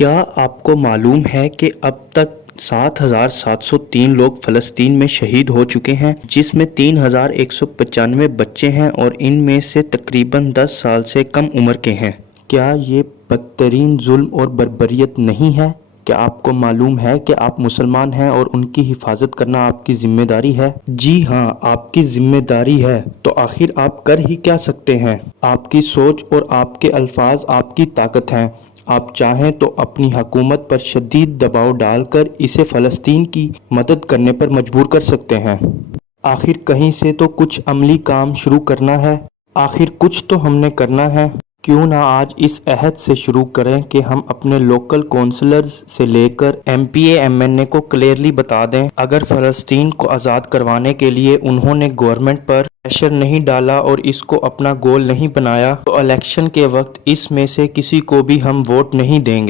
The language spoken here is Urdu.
کیا آپ کو معلوم ہے کہ اب تک 7,703 لوگ فلسطین میں شہید ہو چکے ہیں، جس میں 3,195 بچے ہیں اور ان میں سے تقریباً 10 سال سے کم عمر کے ہیں؟ کیا یہ بدترین ظلم اور بربریت نہیں ہے؟ کیا آپ کو معلوم ہے کہ آپ مسلمان ہیں اور ان کی حفاظت کرنا آپ کی ذمہ داری ہے؟ جی ہاں، آپ کی ذمہ داری ہے۔ تو آخر آپ کر ہی کیا سکتے ہیں؟ آپ کی سوچ اور آپ کے الفاظ آپ کی طاقت ہیں۔ آپ چاہیں تو اپنی حکومت پر شدید دباؤ ڈال کر اسے فلسطین کی مدد کرنے پر مجبور کر سکتے ہیں۔ آخر کہیں سے تو کچھ عملی کام شروع کرنا ہے۔ آخر کچھ تو ہم نے کرنا ہے۔ کیوں نہ آج اس عہد سے شروع کریں کہ ہم اپنے لوکل کونسلرز سے لے کر M P A M N A کو کلیئرلی بتا دیں، اگر فلسطین کو آزاد کروانے کے لیے انہوں نے گورنمنٹ پر پریشر نہیں ڈالا اور اس کو اپنا گول نہیں بنایا تو الیکشن کے وقت اس میں سے کسی کو بھی ہم ووٹ نہیں دیں گے۔